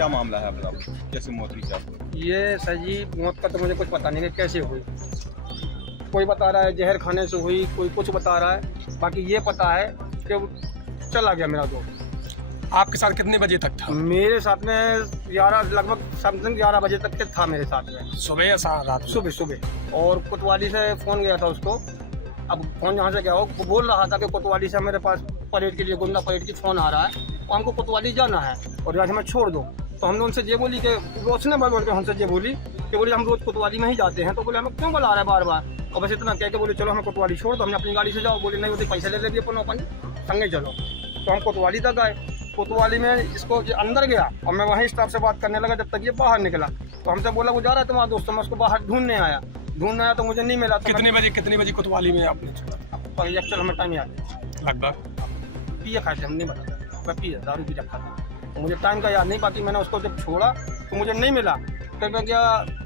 क्या मामला है आपका, कैसे मौत हुई आपको? ये सर जी मौत का तो मुझे कुछ पता नहीं है कैसे हुई। कोई बता रहा है जहर खाने से हुई, कोई कुछ बता रहा है। बाकी ये पता है कि वो चला गया मेरा दोस्त। आपके साथ कितने बजे तक था? मेरे साथ में 11 लगभग समथिंग 11 बजे तक के था मेरे साथ में। सुबह या रात? सुबह सुबह। और कोतवाली से फ़ोन गया था उसको। अब फ़ोन जहाँ से गया हो वो बोल रहा था कि कोतवाली से मेरे पास परेड के लिए गुंडा परेड की फ़ोन आ रहा है और हमको कोतवाली जाना है और आज हमें छोड़ दो। तो हमने उनसे ये बोली कि उसने बोल के हमसे ये बोली कि बोले हम रोज़ कोतवाली में ही जाते हैं। तो बोले हमें क्यों बुला रहा है बार बार। और बस इतना कह के बोले चलो हमें कोतवाली छोड़ दो, हमने अपनी गाड़ी से जाओ। बोले नहीं होते पैसे ले ले भी अपन संगे चलो। तो हम कोतवाली तक आए। कोतवाली में इसको ये अंदर गया और मैं वहीं स्टाफ से बात करने लगा जब तक ये बाहर निकला। तो हमसे बोला वो जा रहा है तुम्हारा दोस्त। मैं उसको बाहर ढूंढने आया तो मुझे नहीं मिला। तो कितने बजे कोतवाली में आपने छोड़ा? एक्चुअल हमें टाइम याद लगभग पिए खाए थे, हम नहीं बताते। मैं पिए दारू पी रखा था तो मुझे टाइम का याद नहीं पाती। मैंने उसको जब छोड़ा तो मुझे नहीं मिला। फिर मैं गया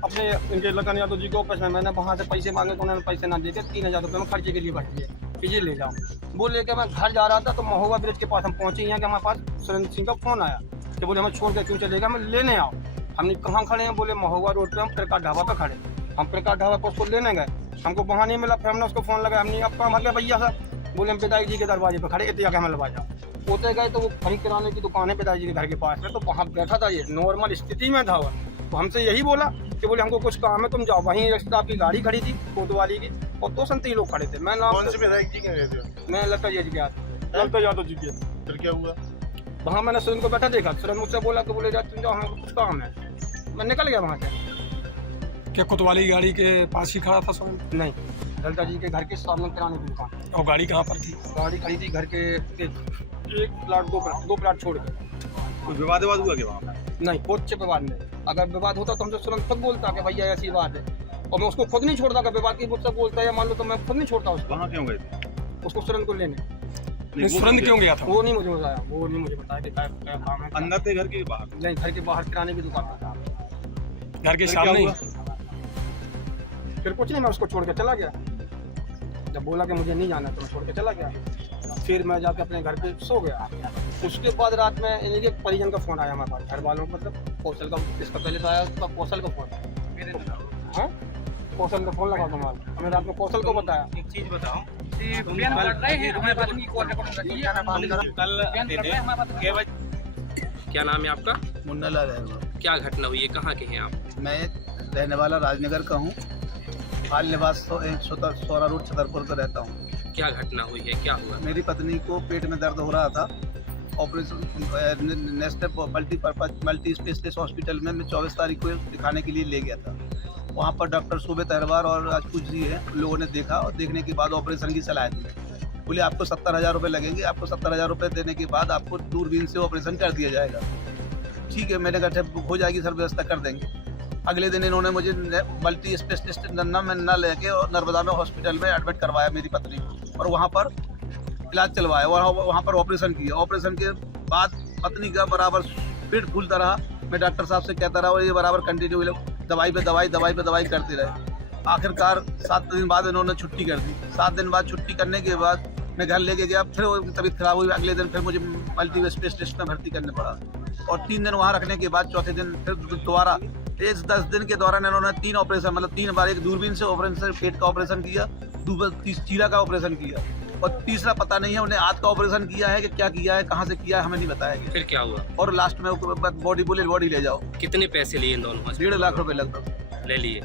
अपने इनके लगन यादव जी के ऑफिस में। मैंने वहाँ से पैसे मांगे तो उन्होंने पैसे ना दे के 3000 रुपये में खर्चे के लिए भर दिए कि ये ले जाओ। वो लेकर मैं घर जा रहा था तो महोबा ब्रिज के पास हम पहुँचे यहाँ कि हमारे पास सुरेंद्र सिंह का फ़ोन आया कि बोले हमें छोड़ के क्यों चलेगा, मैं लेने आओ। हमने कहाँ खड़े हैं? बोले महोबा रोड पर हम प्रकाश ढाबा पर खड़े। हम प्रकाश ढाबा पर उसको लेने गए, हमको वहाँ नहीं मिला। फिर हमने उसको फ़ोन लगाया, हमने अब कहाँ भर गया भैया साहब। बोले हम पिताजी जी के दरवाजे पर खड़े, इतना हमें लगा जाओ। होते गए तो वो खरीद किराने की दुकान है पिताजी के घर के पास में, तो वहाँ बैठा था। ये नॉर्मल स्थिति में था वो। तो हमसे यही बोला कि बोले हमको कुछ काम है तुम जाओ। वहीं स्टाफ की गाड़ी खड़ी थी कोतवाली की और 2-3 लोग खड़े थे। मैं नाम कौन से विधायक जी के गए थे? मैं लता जी गया, लता यादव जी के। फिर क्या हुआ? वहाँ मैंने सुरेंद्र को बैठा देखा। सुरेंद्र मुझसे बोला कि बोले जा तुम जाओ हमें कुछ काम है। मैं निकल गया वहाँ से। क्या कोतवाली गाड़ी के पास ही खड़ा था सुरेंद्र? नहीं, लता जी के घर के सामने किराने की दुकान। और गाड़ी कहाँ पर थी? गाड़ी खड़ी थी घर के एक प्लाट दो प्लाट छोड़ के। कुछ विवाद हुआ क्या वहाँ पे? नहीं, कुछ विवाद नहीं। अगर विवाद होता तो हमसे तुरंत खुद बोलता कि भैया ऐसी बात है और मैं उसको खुद नहीं छोड़ता। अगर विवाद की मुझसे बोलता है या मान लो तो मैं खुद नहीं छोड़ता उसको। वहाँ क्यों गए थे? उसको सुरेंद्र को लेने। सुरेंद्र क्यों गया था? वो नहीं मुझे बताया, वो नहीं मुझे बताया कि क्या काम है। अंदर थे घर के बाहर? नहीं, घर के बाहर किराने की दुकान था। घर के फिर क्या सामने ही? हुआ? फिर कुछ नहीं, मैं उसको छोड़ के चला गया। जब बोला कि मुझे नहीं जाना तो मैं छोड़ के चला गया। फिर मैं जाके अपने घर पे सो गया। उसके बाद रात में इनके परिजन का फ़ोन आया हमारे पास, घर वालों को, मतलब कौशल का। इसका पहले तो आया उसका कौशल का फ़ोन। हाँ, कौशल का फ़ोन लगा तुम्हारा। हमने रात में कौशल को बताया। एक चीज़ बताओ, क्या नाम है आपका? मुन्ना लाल है। क्या घटना हुई है, कहाँ के हैं आप? मैं रहने वाला राजनगर का हूँ। हाल निवास सोरा रोड छतरपुर का रहता हूँ। क्या घटना हुई है, क्या हुआ? मेरी पत्नी को पेट में दर्द हो रहा था। Operation Nestor multi specialist hospital में मैं 24 तारीख को दिखाने के लिए ले गया था। वहाँ पर डॉक्टर शोभित अहरवार और राजपूत जी हैं, उन लोगों ने देखा और देखने के बाद ऑपरेशन की सलाह दी। बोले आपको 70,000 रुपये लगेंगे। आपको 70,000 रुपये देने के बाद आपको दूरबीन से ऑपरेशन कर दिया जाएगा। ठीक है, मैंने कहा हो जाएगी सर, व्यवस्था कर देंगे। अगले दिन इन्होंने मुझे मल्टी स्पेशलिस्ट नन्ना में न लेके और नर्मदा में हॉस्पिटल में एडमिट करवाया मेरी पत्नी को, और वहाँ पर इलाज चलवाया और वहाँ पर ऑपरेशन किया। ऑपरेशन के बाद पत्नी का बराबर पेट फूलता रहा। मैं डॉक्टर साहब से कहता रहा और ये बराबर कंटिन्यू दवाई पे दवाई करते रहे। आखिरकार 7 दिन बाद इन्होंने छुट्टी कर दी। 7 दिन बाद छुट्टी करने के बाद मैं घर लेके गया। फिर तबीयत खराब हुई। अगले दिन फिर मुझे मल्टी स्पेशलिस्ट में भर्ती करना पड़ा और 3 दिन वहाँ रखने के बाद चौथे दिन फिर दोबारा 10 दिन के दौरान इन्होंने 3 ऑपरेशन, मतलब 3 बार, एक दूरबीन से ऑपरेशन, पेट का ऑपरेशन किया, चीरा का ऑपरेशन किया और तीसरा पता नहीं है उन्हें आँत का ऑपरेशन किया है कि क्या किया है, कहाँ से किया है, हमें नहीं बताया गया। फिर क्या हुआ? और लास्ट में बॉडी ले जाओ। कितने पैसे लिए इन दोनों? 1.5 लाख रुपए लगभग ले लिए।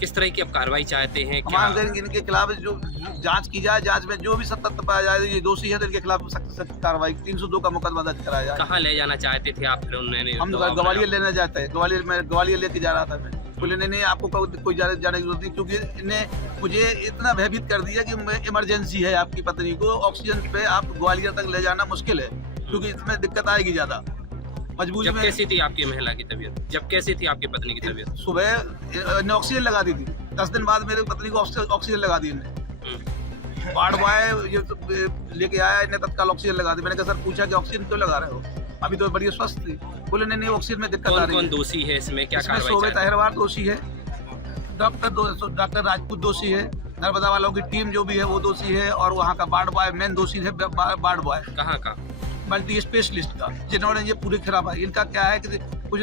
किस तरह की अब कार्रवाई चाहते हैं? मांग देंगे इनके खिलाफ जो जांच की जाए, जांच में जो भी सत्य पाया जाए ये दोषी है तो इनके खिलाफ सख्त कार्रवाई 302 का मुकदमा दर्ज कराया जाए। कहाँ ले जाना चाहते थे आप? फिर उन्होंने हम ग्वालियर लेने जाते हैं। ग्वालियर लेके जा रहा था मैं। बोले नहीं आपको कोई जाने की जरूरत नहीं, क्योंकि इन्हें मुझे इतना भयभीत कर दिया कि इमरजेंसी है आपकी पत्नी को, ऑक्सीजन पे आप ग्वालियर तक ले जाना मुश्किल है क्योंकि इसमें दिक्कत आएगी ज्यादा। मजबूरी में। कैसी थी आपकी महिला की तबीयत? जब कैसी थी आपकी पत्नी की तबीयत? सुबह ऑक्सीजन लगा दी थी। 10 दिन बाद मेरी पत्नी को ऑक्सीजन लगा दी इन्हें। वार्ड बॉय ये लेके आया, इन्हें तत्काल ऑक्सीजन लगा दी। मैंने कहा सर पूछा कि ऑक्सीजन क्यों लगा रहे हो, अभी तो बढ़िया स्वस्थ थी। बोले नहीं ऑक्सीजन में दिक्कत आ रही है। कौन दोषी है इसमें, क्या कार्रवाई? शोभित अहरवार दोषी है, डॉक्टर राजपूत दोषी है, नर्मदा वालों की टीम जो भी है वो दोषी है, और वहाँ का वार्ड बॉय मेन दोषी है। वार्ड बॉय कहाँ का? मल्टी स्पेशलिस्ट का, जिन्होंने ये पूरे खराब है। इनका क्या है कि कुछ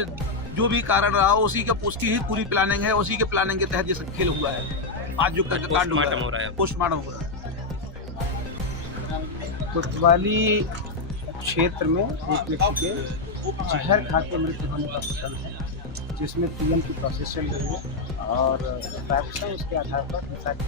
जो भी कारण रहा उसी की ही पूरी प्लानिंग है, उसी के प्लानिंग के तहत ये सब खेल हुआ है। आज जो कांड पोस्टमार्टम हो रहा है। पोस्टमार्टम हो रहा है। कोतवाली क्षेत्र में एक व्यक्ति के जहर खा के मृत्यु होने का प्रकरण है, जिसमें पीएम की प्रोसेस चल रही है और फैक्ट्स हैं उसके आधार पर हिंसा की